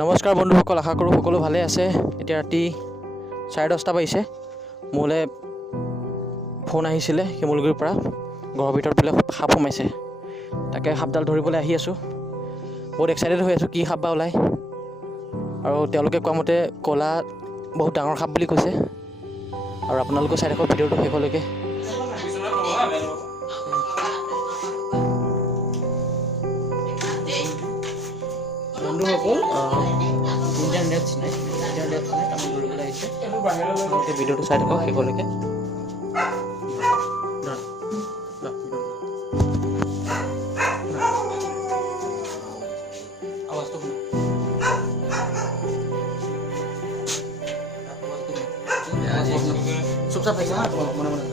নমস্কাৰ বন্ধুসকল, আশা কৰোঁ সকলো ভালে আছে। এতিয়া ৰাতি 10:30 বাজিছে। মোলৈ ফোন আহিছিলে শিমলুগুৰিৰ পৰা, ঘৰৰ ভিতৰত বোলে সাপ সোমাইছে। তাকে সাপডাল ধৰিবলৈ আহি আছোঁ। বহুত এক্সাইটেড হৈ আছোঁ, কি সাপ বা ওলায়। আৰু তেওঁলোকে কোৱা মতে ক'লা বহুত ডাঙৰ সাপ বুলি কৈছে। আৰু আপোনালোকেও চাই থাকক ভিডিঅ'টো শেষলৈকে। বন্ধুসকল, ইণ্টাৰনেট নাই আমি ধৰিবলৈ আহিছে। ভিডিঅ'টো চাই থাকক শেষলৈকে। আৱাজটো শুনা, চুপচাপ পাইছে হা, তোমালোক মনে মনে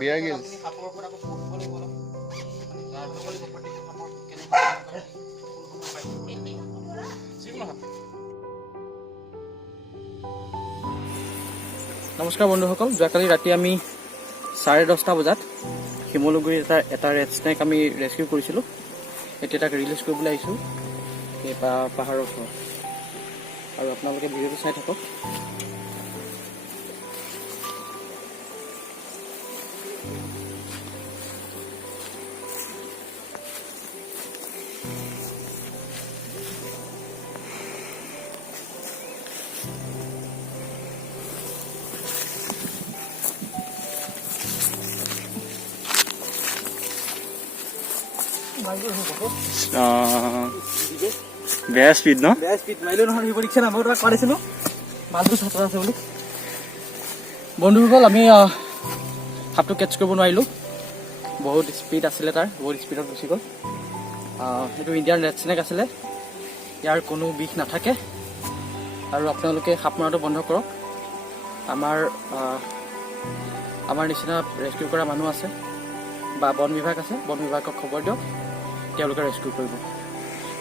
Bear Grylls. নমস্কাৰ বন্ধুসকল, যোৱাকালি ৰাতি আমি 10:30 বজাত শিমলুগুৰিৰ এটা ৰেড স্নেক আমি ৰেস্কিউ কৰিছিলোঁ। এতিয়া তাক ৰিলিজ কৰিবলৈ আহিছোঁ এই পাহাৰৰ ওপৰত, আৰু আপোনালোকে ভিডিঅ'টো চাই থাকক। বেয়া স্পীড ন? বেয়া স্পীড মাৰিলেও নহয়, সেই পৰীক্ষা নামৰ তোমাক পাৰিছিলোঁ মাছবোৰ চতৰা আছে বুলি। বন্ধুসকল, আমি সাপটো কেটচ কৰিব নোৱাৰিলোঁ, বহুত স্পীড আছিলে, তাৰ বহুত স্পীডত গুচি গ'ল। সেইটো ইণ্ডিয়ান ৰেড স্নেক আছিলে, ইয়াৰ কোনো বিষ নাথাকে। আৰু আপোনালোকে সাপ মৰাটো বন্ধ কৰক। আমাৰ নিচিনা ৰেস্কিউ কৰা মানুহ আছে বা বন বিভাগ আছে, বন বিভাগক খবৰ দিয়ক, তেওঁলোকে ৰেস্কিউ কৰিব।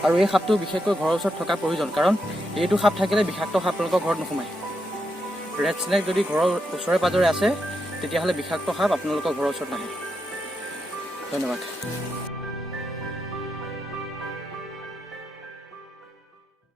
আৰু এই সাপটো বিশেষকৈ ঘৰৰ ওচৰত থকা প্ৰয়োজন, কাৰণ এইটো সাপ থাকিলে বিষাক্ত সাপ আপোনালোকৰ ঘৰত নোসোমায়। ৰেড স্নেক যদি ঘৰৰ ওচৰে পাজৰে আছে, তেতিয়াহ'লে বিষাক্ত সাপ আপোনালোকৰ ঘৰৰ ওচৰত নাহে। ধন্যবাদ।